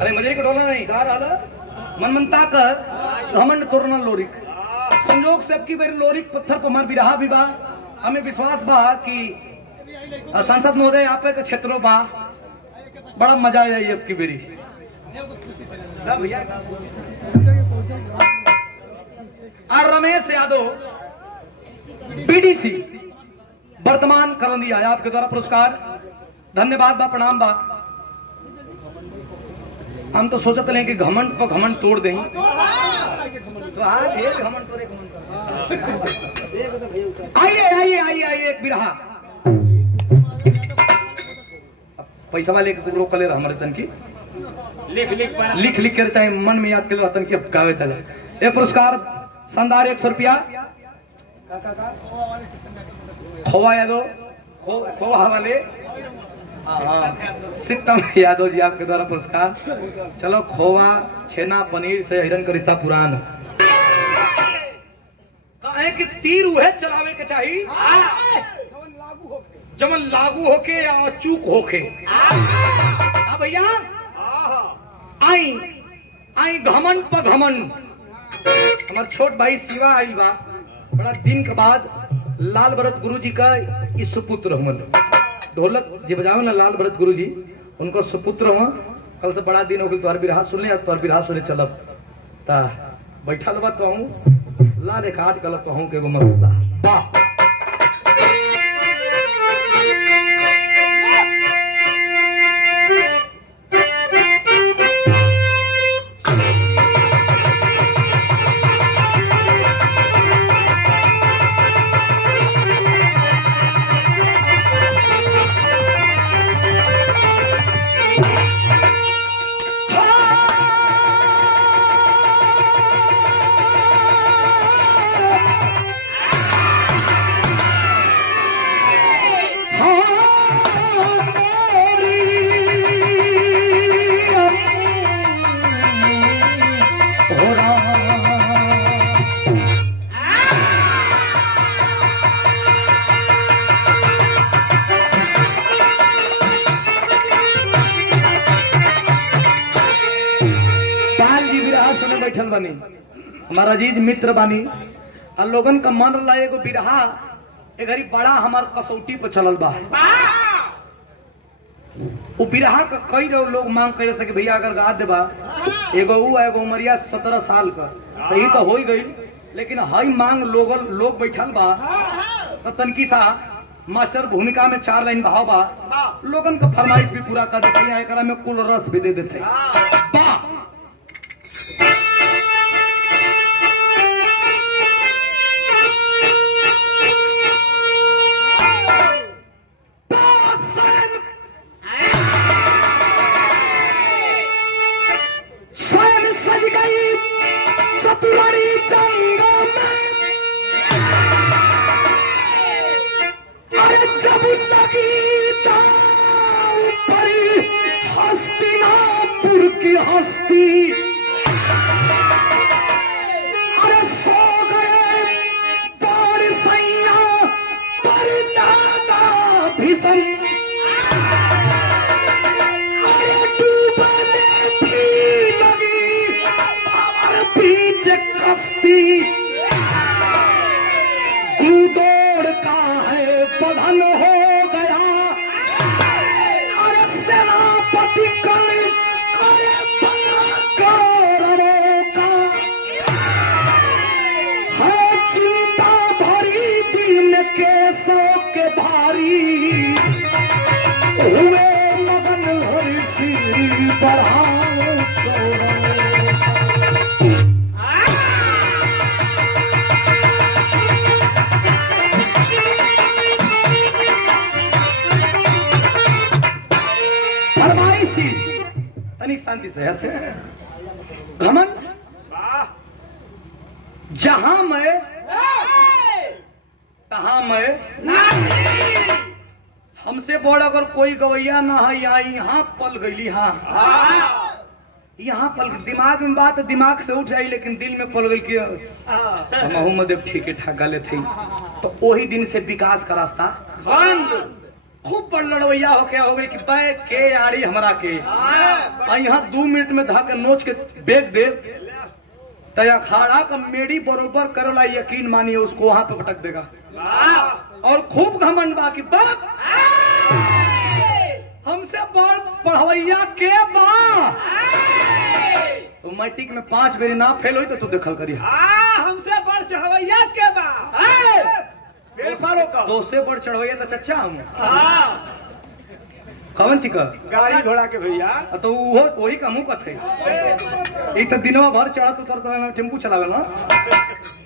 अरे मजे को डोला नहीं कार आला मनमनता कर घमंड तोड़ना लोरिक संजोग से अब की बार लोरिक पत्थर पर मन बिरहा भी बा हमें विश्वास बा कि सांसद महोदय आप के क्षेत्रों बा बड़ा मजा आई अब की बेरी और रमेश यादव बीडीसी वर्तमान करंदी आया आपके द्वारा पुरस्कार धन्यवाद बा प्रणाम बा। हम तो सोचते हैं कि घमंड पर घमंड तोड़ देंगे तो आइए आइए आइए आइए एक बिरहा पैसा वाले रोक ले हमारे तन की लिख लिख कर चाहे मन में याद कर तन की अब गावे तले ये पुरस्कार शानदार 100 रुपया खोवा यादव खोवा वाले सितम यादव जी आपके द्वारा पुरस्कार। चलो खोवा छेना पनीर से हिरन का रिश्ता पुरान कहे कि तीर उहे चलावे के चाहिए जमन लागू होके या चूक होके भैया आई आई घमंड पर घमंड हमारे छोट भाई शिवा आई बा बड़ा दिन के बाद लाल भरत गुरु जी का इस सुपुत्र हमन ढोलक जी बजाओ ना लाल भरत गुरु जी उनको सुपुत्र हुआ कल से बड़ा दिन हो गया तोहर बिरहा सुन ले तोहर बिरहा सुने चलब ता बैठल बा कहूं ला रे खाट कल कहूं के वो मरता वाह बनी हमारा अजीज मित्र बानी और लोगन का मन ला एगो बिरहा ए घड़ी बड़ा हमार कसौटी पर चलल बा वो बिरहा का कई लोग मांग करे सके भैया अगर गा देबा एगो उमरिया 17 साल का तो ही तो हो ही गई लेकिन हई मांग लोग बैठल बा तो तनकी सा मास्टर भूमिका में 4 लाइन भाव बा लोगन का फरमाइश भी पूरा कर देते हैं एकरा में कुल रस भी दे देते बा जब लगी दाव पर हस्तिनापुर की हस्ती अरे सो गए दौड़ सैया पर दादा भीषण अरे डूबने भी लगी और बीच कश्ती दौड़ का है बंधन हो गया अरे सेनापति कल करे बना कौरवों का है चिंता भरी दिल में केसों के भारी हुए मगन हर्षी बढ़ा शांति से घमंड जहां मैं तहां मैं हमसे बोल अगर कोई गवैया ना है यहाँ पल गई हाँ यहाँ पल दिमाग में बात दिमाग से उठ जाई लेकिन दिल में पल गई कि मोहम्मद ठीक ठाक गाले थे तो वही दिन से विकास का रास्ता बंद खूब बड़ लड़वैया हो क्या हो गई कि पाए के आड़ी हमरा के यहाँ 2 मिनट में धाके नोच के बेच दे तया अखाड़ा का मेरी बरोबर करला, यकीन मानिए उसको वहां पे पटक देगा। और खूब घमंड बाकी बाप हमसे बड़ पढ़वैया के बा, तो मैट्रिक में 5 बेरी ना फेल हुई तो तू देखल करी। हमसे बड़ चढ़वैया के बा, तो से बड़ चढ़वैया तो चचा हम कौन ची का गाड़ी घोड़ा के भैया, तो वो वही का मुंह कथे एक तो दिनवा भर चढ़त उतर टेम्पू चलावे ना,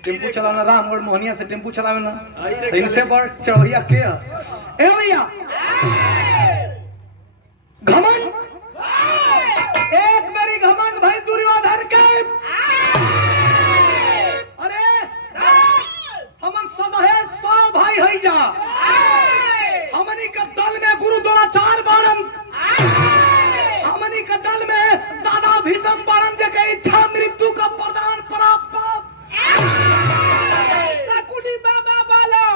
टेम्पू चलाना रामगढ़ मोहनिया से टेम्पू चलावे ना, तो इनसे बड़ चढ़वैया के ए भैया घमंड, एक मेरी घमंड भाई दुर्योधन के, अरे हमन सदहे 100 भाई है जा, हमनी के दल में गुरु द्रोणाचार्य बाणन, हमनी के दल में दादा भीष्म बाणन जे के इच्छा मृत्यु का प्रदान प्राप्त सकुटी बाबा बोलो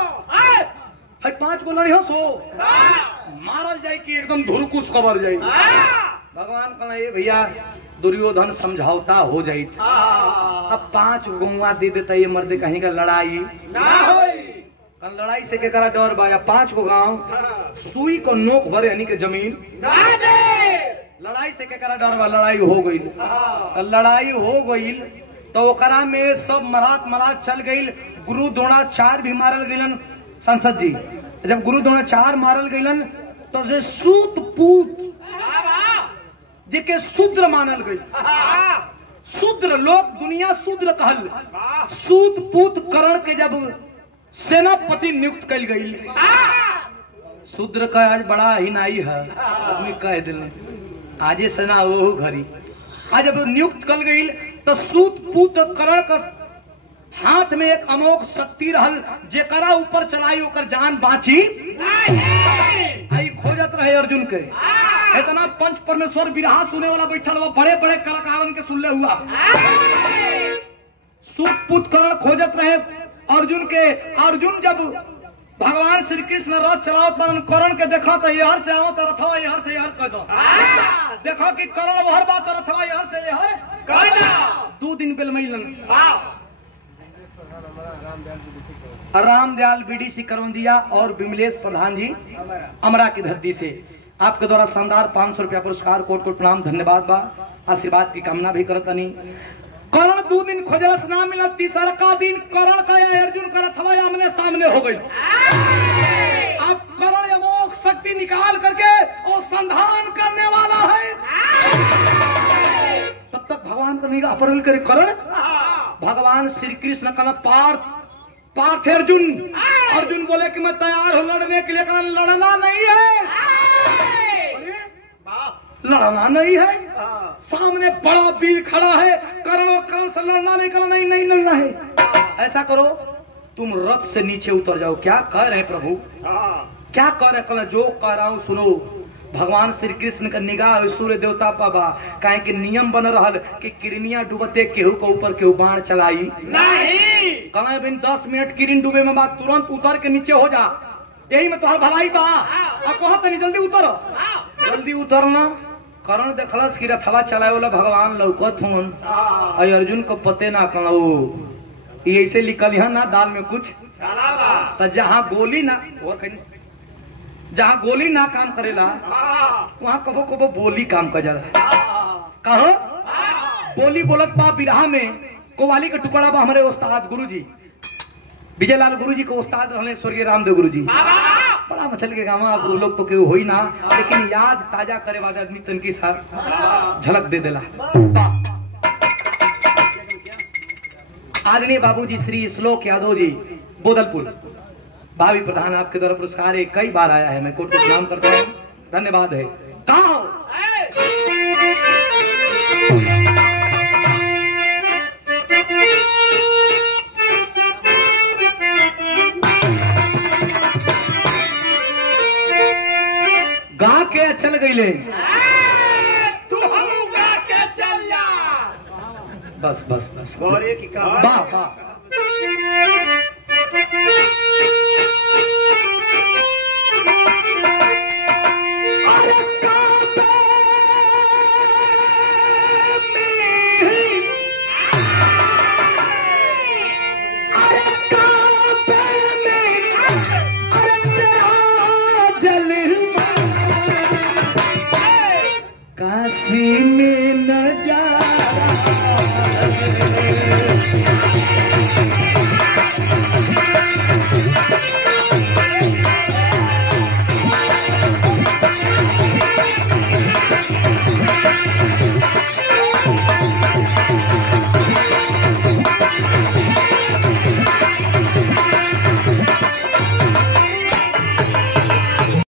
है 5 गो लड़ी हो सो मारल जाए कि एकदम धुरकुस कबर जाए। भगवान कहना ये भैया दुर्योधन समझौता हो जाई, अब 5 गुआ दे देता ये मर्दे कहीं का लड़ाई ना होई, लड़ाई से के करा डर बा, 5 गो गांव सुई को नोक भरे हनी के जमीन ना दे, लड़ाई से के करा डर बा, लड़ाई हो गई, लड़ाई हो गई तो ओकरा में सब मरात चल गई, गुरु द्रोणाचार्य भी मारल गइलन। संसद जी जब गुरु द्रोणाचार्य मारल गइलन तो जे सूत पूत जेके शूद्र मानल गई, शूद्र लोग दुनिया शूद्र कहल, सूत पूत करण के जब सेनापति नियुक्त कल गई, शूद्र का आज बड़ा हिनाई है आदमी कह दिल आजे सेना वो घरी, आज जब नियुक्त कल गई तो सूत पूत करण का हाथ में एक अमोघ शक्ति रहल, जेकरा ऊपर चलाई ओकर जान बाची आई खोजत रहे अर्जुन के, इतना पंच परमेश्वर बिरहा सुने वाला बैठल हुआ, बड़े बड़े कलाकारन के सुनले हुआ, सूत पूत करण खोजत रहे अर्जुन के। अर्जुन जब भगवान श्री कृष्ण रथ चलाओ पर करण के देखा तो यहर से आओ तो रथवा यहर से यहर कह दो, देखो कि करण वहर बात तो रथवा यहर से यहर कहना। 2 दिन बेल मिलन रामदयाल बीडीसी करवंदिया और विमलेश प्रधान जी अमरा की धरती से आपके द्वारा शानदार 500 रुपया पुरस्कार, कोट कोट प्रणाम, धन्यवाद बा, आशीर्वाद की कामना भी करतनी। करण 2 दिन खोजलस ना मिला, तीसरा का दिन करण का अर्जुन का रथवा आमने सामने हो गई। अब करण अमोघ शक्ति निकाल करके और संधान करने वाला है, तब तक भगवान का निगाह पर करे करण, भगवान श्री कृष्ण का पार्थ अर्जुन बोले कि मैं तैयार हूं लड़ने के लिए, लड़ना नहीं है, लड़ना नहीं है, सामने बड़ा वीर खड़ा है, करण और करण से लड़ना नहीं करना, नहीं लड़ना है। ऐसा करो तुम रथ से नीचे उतर जाओ। क्या कह रहे हैं प्रभु, क्या कह रहे हैं, जो कह रहा हूं सुनो। भगवान श्री कृष्ण का निगाह सूर्य देवता पाबा, काहे कि नियम बन रहल कि किरनिया डूबते केहू के ऊपर केहू बाण चलाई नहीं, कहे बिन 10 मिनट किरण डूबे में बात तुरंत उतर के नीचे हो जा, यही में तोहर भलाई बा। अब कहत नहीं जल्दी उतरो, जल्दी उतरना। करण देखलस कि रथवा चलाए वाला भगवान लौकत हुन, अर्जुन को पते ना कहो ये ऐसे लिखल है ना दाल में कुछ, तो जहाँ गोली ना जहाँ गोली ना काम करेला वहाँ कबो कबो बोली काम कर जाला। कहो बोली बोलत बा बिरहा में कोवाली का टुकड़ा बा, हमारे उस्ताद गुरुजी विजयलाल गुरुजी को उस्ताद रहने स्वर्गीय रामदेव गुरुजी, बड़ा मछल के गाँव आप लोग तो केहू होई ना, लेकिन याद ताजा करे वाले आदमी तनकी सार झलक दे देला। आदरणीय बाबूजी श्री श्लोक यादव जी बोदलपुर भावी प्रधान, आपके द्वारा पुरस्कार कई बार आया है, मैं कोट को प्रणाम करता हूँ, धन्यवाद है। कहाँ गा के चल गईले, तू गा के चल जा, बस बस बस वाह वाह। खुशी में